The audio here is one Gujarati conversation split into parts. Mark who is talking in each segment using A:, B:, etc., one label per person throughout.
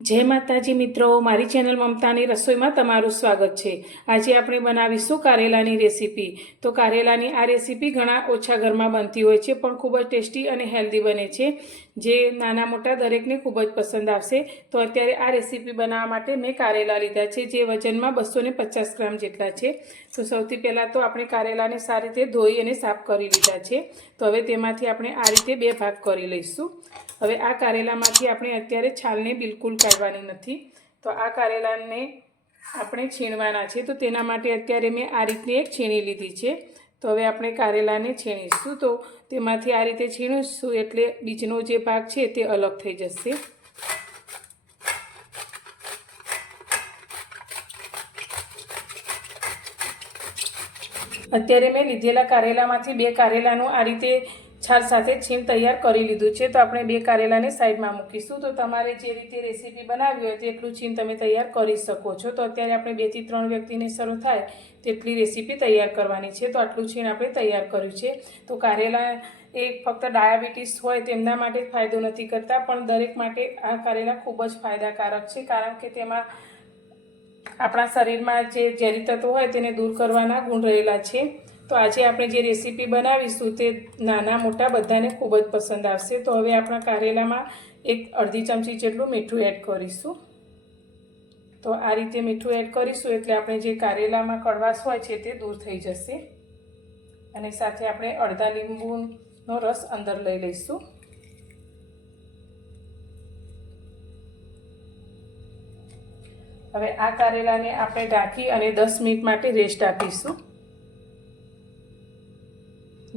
A: જય માતાજી મિત્રો, મારી ચેનલ મમતાની રસોઈમાં તમારું સ્વાગત છે. આજે આપણે બનાવીશું કારેલાની રેસીપી. તો કારેલાની આ રેસીપી ઘણા ઓછા ઘરમાં બનતી હોય છે, પણ ખૂબ જ ટેસ્ટી અને હેલ્ધી બને છે. જે નાના મોટા દરેકને ખૂબ જ પસંદ આવશે. તો અત્યારે આ રેસીપી બનાવવા માટે મેં કારેલા લીધા છે, જે વજનમાં બસો પચાસ ગ્રામ જેટલા છે. તો સૌથી પહેલાં તો આપણે કારેલાને સારી રીતે ધોઈ અને સાફ કરી લીધા છે. તો હવે તેમાંથી આપણે આ રીતે બે ભાગ કરી લઈશું. હવે આ કારેલામાંથી આપણે અત્યારે છાલને બિલકુલ કાઢવાની નથી. તો આ કારેલાને આપણે છીણવાના છે. તો તેના માટે અત્યારે મેં આ રીતની એક છીણી લીધી છે. તો હવે આપણે કારેલાને છીણીશું. તો તેમાંથી આ રીતે છીણીશું એટલે બીજનો જે ભાગ છે તે અલગ થઈ જશે. અત્યારે મેં લીધેલા કારેલામાંથી બે કારેલાનું આ રીતે છાલ સાથે છીણ તૈયાર કરી લીધું છે. તો આપણે બે કારેલાને સાઈડમાં મૂકીશું. તો તમારે જે રીતે રેસીપી બનાવવી હોય તેટલું છીણ તમે તૈયાર કરી શકો છો. તો અત્યારે આપણે બેથી ત્રણ વ્યક્તિને શરૂ થાય તેટલી રેસીપી તૈયાર કરવાની છે. તો આટલું છીણ આપણે તૈયાર કર્યું છે. તો કારેલા એ ફક્ત ડાયાબિટીસ હોય તેમના માટે ફાયદો નથી કરતા, પણ દરેક માટે આ કારેલા ખૂબ જ ફાયદાકારક છે. કારણ કે તેમાં આપણા શરીરમાં જે ઝેરી તત્વો હોય તેને દૂર કરવાના ગુણ રહેલા છે. તો આજે આપણે જે રેસીપી બનાવીશું તે નાના મોટા બધાને ખૂબ જ પસંદ આવશે. તો હવે આપણા કારેલામાં એક અડધી ચમચી જેટલું મીઠું એડ કરીશું. તો આ રીતે મીઠું એડ કરીશું એટલે આપણે જે કારેલામાં કડવાશ હોય છે તે દૂર થઈ જશે. અને સાથે આપણે અડધા લીંબુનો રસ અંદર લઈ લઈશું. હવે આ કારેલાને આપણે ઢાંકી અને દસ મિનિટ માટે રેસ્ટ આપીશું.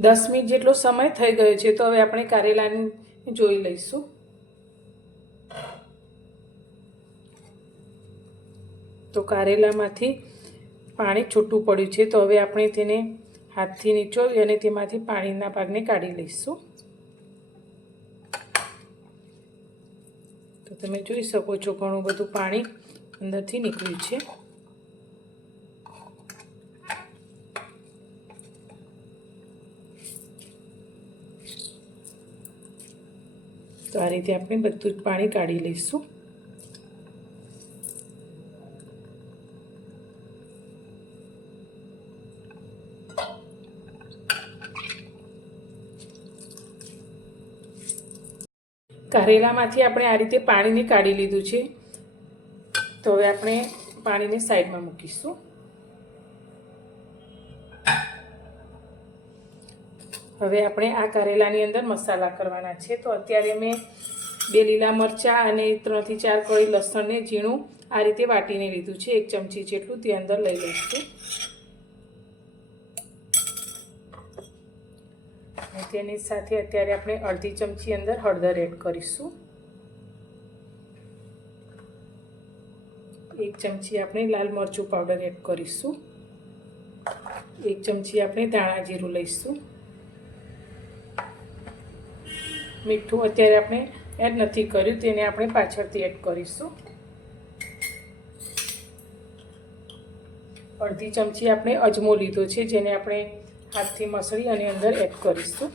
A: દસ મિનિટ જેટલો સમય થઈ ગયો છે, તો હવે આપણે કારેલાને જોઈ લઈશું. તો કારેલામાંથી પાણી છૂટું પડ્યું છે, તો હવે આપણે તેને હાથથી નીચોવી અને તેમાંથી પાણીના ભાગને કાઢી લઈશું. તો તમે જોઈ શકો છો, ઘણું બધું પાણી અંદરથી નીકળ્યું છે. તો આ રીતે આપણે બધું જ પાણી કાઢી લઈશું. કારેલામાંથી આપણે આ રીતે પાણીને કાઢી લીધું છે. તો હવે આપણે પાણીને સાઈડમાં મૂકીશું. હવે આપણે આ કારેલાની અંદર મસાલા કરવાના છે. તો અત્યારે મેં બે લીલા મરચાં અને ત્રણથી ચાર કળી લસણને ઝીણું આ રીતે વાટીને લીધું છે. એક ચમચી જેટલું તે અંદર લઈ લઈશું. તેની સાથે અત્યારે આપણે અડધી ચમચી અંદર હળદર એડ કરીશું. એક ચમચી આપણે લાલ મરચું પાવડર એડ કરીશું. એક ચમચી આપણે ધાણા જીરું લઈશું. મીઠું અત્યારે આપણે એડ નથી કર્યું તેને આપણે પાછળથી એડ કરીશું. અડધી ચમચી આપણે અજમો લીધો છે, જેને આપણે હાથથી મસળી અને અંદર એડ કરીશું.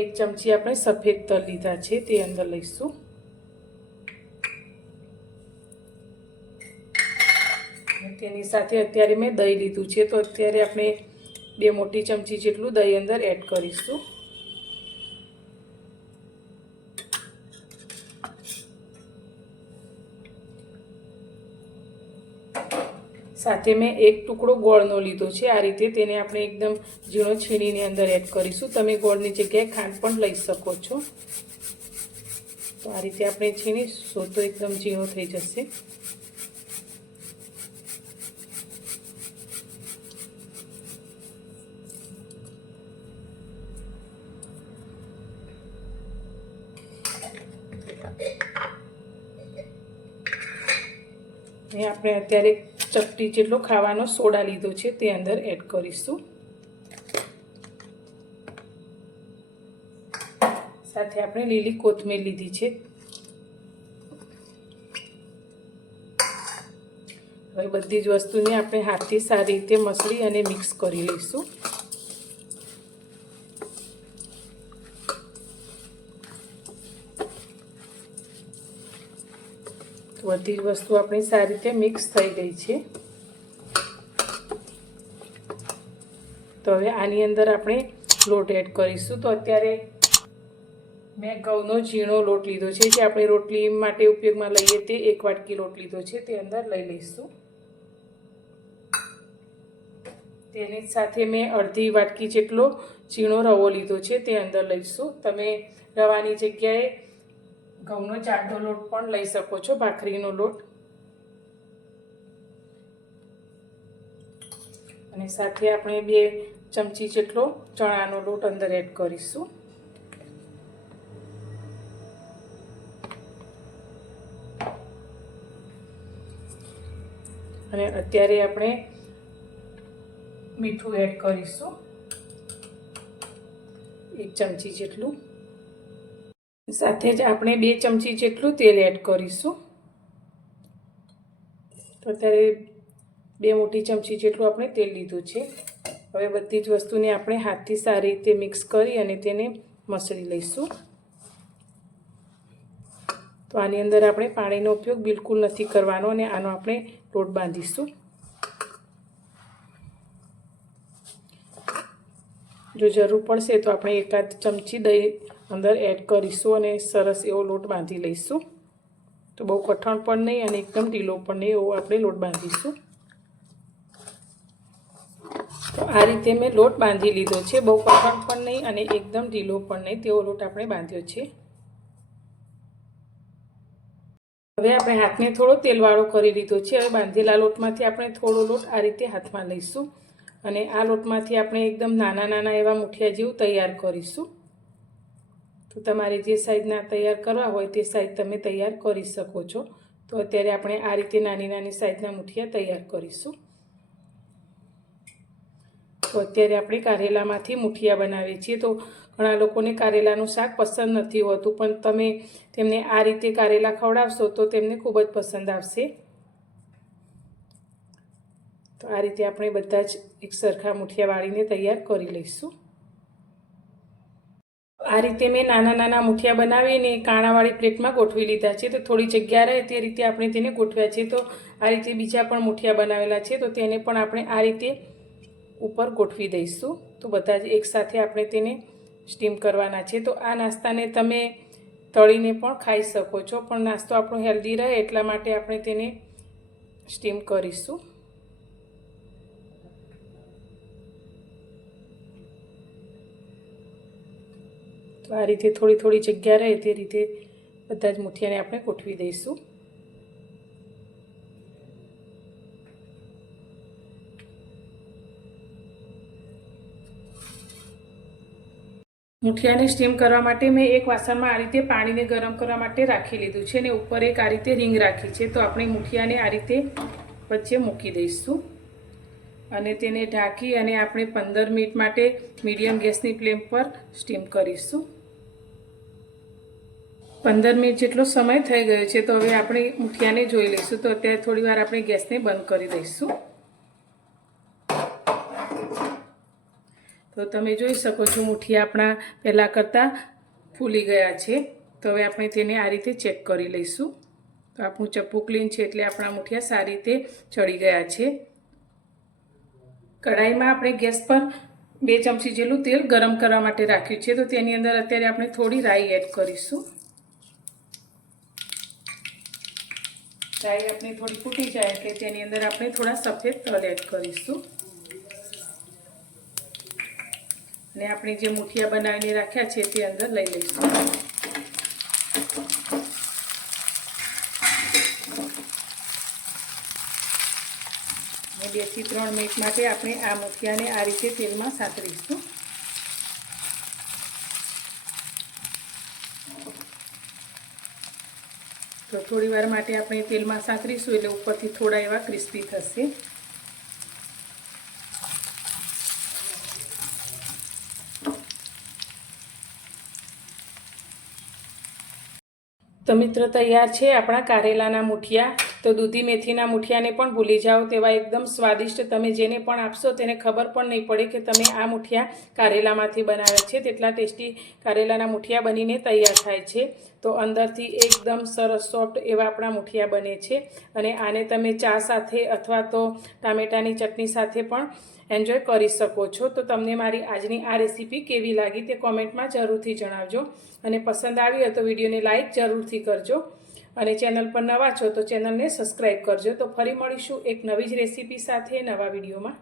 A: એક ચમચી આપણે સફેદ તલ લીધા છે, તે અંદર લઈશું. તેની સાથે અત્યારે મેં દહીં લીધું છે, તો અત્યારે આપણે બે મોટી ચમચી જેટલું દહીં અંદર એડ કરીશું. સાથે મેં એક ટુકડો ગોળનો લીધો છે. આ રીતે તેને આપણે એકદમ ઝીણો છીણીની અંદર એડ કરીશું. તમે ગોળની જગ્યાએ ખાંડ પણ લઈ શકો છો. તો આ રીતે આપણે છીણીશું તો એકદમ ઝીણો થઈ જશે. અહીં આપણે અત્યારે ચપટી જેટલો ખાવાનો સોડા લીધો છે તે અંદર એડ કરીશું. સાથે આપણે લીલી કોથમીર લીધી છે. હવે બધી જ વસ્તુને આપણે હાથથી સારી રીતે મસળી અને મિક્સ કરી લઈશું. બધી વસ્તુ આપણી સારી રીતે મિક્સ થઈ ગઈ છે. તો હવે આની અંદર આપણે લોટ એડ કરીશું. તો અત્યારે મેં ઘઉંનો ઝીણો લોટ લીધો છે. જે આપણે રોટલી માટે ઉપયોગમાં લઈએ તે એક વાટકી લોટ લીધો છે. તે અંદર લઈ લઈશું. તેની સાથે મેં અડધી વાટકી જેટલો ઝીણો રવો લીધો છે. તે અંદર લઈશું. તમે રવાની જગ્યાએ ઘઉંનો જાડો લોટ પણ લઈ શકો છો, ભાખરીનો લોટ. અને સાથે આપણે બે ચમચી જેટલો ચણાનો લોટ અંદર એડ કરીશું. અને અત્યારે આપણે મીઠું એડ કરીશું. એક ચમચી જેટલું. સાથે જ આપણે બે ચમચી જેટલું તેલ એડ કરીશું. તો અત્યારે બે મોટી ચમચી જેટલું આપણે તેલ લીધું છે. હવે બધી જ વસ્તુને આપણે હાથથી સારી રીતે મિક્સ કરી અને તેને મસળી લઈશું. તો આની અંદર આપણે પાણીનો ઉપયોગ બિલકુલ નથી કરવાનો અને આનો આપણે લોટ બાંધીશું. જો જરૂર પડશે તો આપણે એકાદ ચમચી દહીં અંદર એડ કરીશું અને સરસ એવો લોટ બાંધી લઈશું. તો બહુ કઠણ પણ નહીં અને એકદમ ઢીલો પણ નહીં, એવો આપણે લોટ બાંધીશું. તો આ રીતે મેં લોટ બાંધી લીધો છે. બહુ કઠણ પણ નહીં અને એકદમ ઢીલો પણ નહીં, તેવો લોટ આપણે બાંધ્યો છે. હવે આપણે હાથને થોડો તેલવાળો કરી લીધો છે. હવે બાંધેલા લોટમાંથી આપણે થોડો લોટ આ રીતે હાથમાં લઈશું અને આ લોટમાંથી આપણે એકદમ નાના નાના એવા મુઠિયા જેવું તૈયાર કરીશું. તો તમારે જે સાઈઝના તૈયાર કરવા હોય તે સાઈઝ તમે તૈયાર કરી શકો છો. તો અત્યારે આપણે આ રીતે નાની નાની સાઈઝના મુઠિયા તૈયાર કરીશું. તો અત્યારે આપણે કારેલામાંથી મુઠિયા બનાવીએ છીએ. તો ઘણા લોકોને કારેલાનું શાક પસંદ નથી હોતું, પણ તમે તેમને આ રીતે કારેલા ખવડાવશો તો તેમને ખૂબ જ પસંદ આવશે. તો આ રીતે આપણે બધા જ એક સરખા મુઠિયા વાળીને તૈયાર કરી લઈશું. આ રીતે મેં નાના નાના મુઠિયા બનાવીને કાણાવાળી પ્લેટમાં ગોઠવી લીધા છે. તો થોડી જગ્યા રહે તે રીતે આપણે તેને ગોઠવ્યા છે. તો આ રીતે બીજા પણ મુઠિયા બનાવેલા છે. તો તેને પણ આપણે આ રીતે ઉપર ગોઠવી દઈશું. તો બધા જ એકસાથે આપણે તેને સ્ટીમ કરવાના છે. તો આ નાસ્તાને તમે તળીને પણ ખાઈ શકો છો. પણ નાસ્તો આપણો હેલ્ધી રહે એટલા માટે આપણે તેને સ્ટીમ કરીશું. તો આ રીતે થોડી થોડી જગ્યા રહે તે રીતે બધા જ મુઠિયાને આપણે ગોઠવી દઈશું. મુઠિયાને સ્ટીમ કરવા માટે મેં એક વાસણમાં આ રીતે પાણીને ગરમ કરવા માટે રાખી લીધું છે અને ઉપર એક આ રીતે રીંગ રાખી છે. તો આપણે મુઠિયાને આ રીતે વચ્ચે મૂકી દઈશું અને તેને ઢાંકી અને આપણે પંદર મિનિટ માટે મીડિયમ ગેસની ફ્લેમ પર સ્ટીમ કરીશું. પંદર મિનિટ જેટલો સમય થઈ ગયો છે, તો હવે આપણે મુઠિયાને જોઈ લઈશું. તો અત્યારે થોડી વાર આપણે ગેસને બંધ કરી દઈશું. તો તમે જોઈ શકો છો, મુઠિયા આપણા પહેલાં કરતાં ફૂલી ગયા છે. તો હવે આપણે તેને આ રીતે ચેક કરી લઈશું. તો આપણું ચપ્પુ ક્લીન છે એટલે આપણા મુઠિયા સારી રીતે ચડી ગયા છે. કઢાઈમાં આપણે ગેસ પર બે ચમચી જેટલું તેલ ગરમ કરવા માટે રાખ્યું છે. તો તેની અંદર અત્યારે આપણે થોડી રાઈ એડ કરીશું. રાઈ આપણી થોડી ફૂટી જાય એટલે તેની અંદર આપણે થોડા સફેદ તલ એડ કરીશું. અને આપણે જે મુઠિયા બનાવીને રાખ્યા છે તે અંદર લઈ લઈશું. બે બેથી ત્રણ મિનિટ માટે આપણે આ મુઠિયાને આ રીતે તેલમાં સાતરીશું. તો થોડી વાર માટે આપણે તેલમાં સાંતરીશું એટલે ઉપરથી થોડા એવા ક્રિસ્પી થશે. તો મિત્રો, તૈયાર છે આપણા કારેલાના મુઠિયા. તો દૂધી મેથીના મુઠિયાને પણ ભૂલી જાઓ તેવા એકદમ સ્વાદિષ્ટ તમે જેને પણ આપશો તેને ખબર પણ નહીં પડે કે તમે આ મુઠિયા કારેલામાંથી બનાવ્યા છે. તેટલા ટેસ્ટી કારેલાના મુઠિયા બનીને તૈયાર થાય છે. તો અંદરથી એકદમ સરસ સોફ્ટ એવા આપણા મુઠિયા બને છે. અને આને તમે ચા સાથે અથવા તો ટામેટાની ચટણી સાથે પણ એન્જોય કરી શકો છો. તો તમને મારી આજની આ રેસીપી કેવી લાગી તે કોમેન્ટમાં જરૂરથી જણાવજો. અને પસંદ આવી હોય તો વિડીયોને લાઇક જરૂરથી કરજો. અને ચેનલ પર નવા છો તો ચેનલને સબસ્ક્રાઈબ કરજો. તો ફરી મળીશું એક નવી જ રેસીપી સાથે નવા વિડીયોમાં.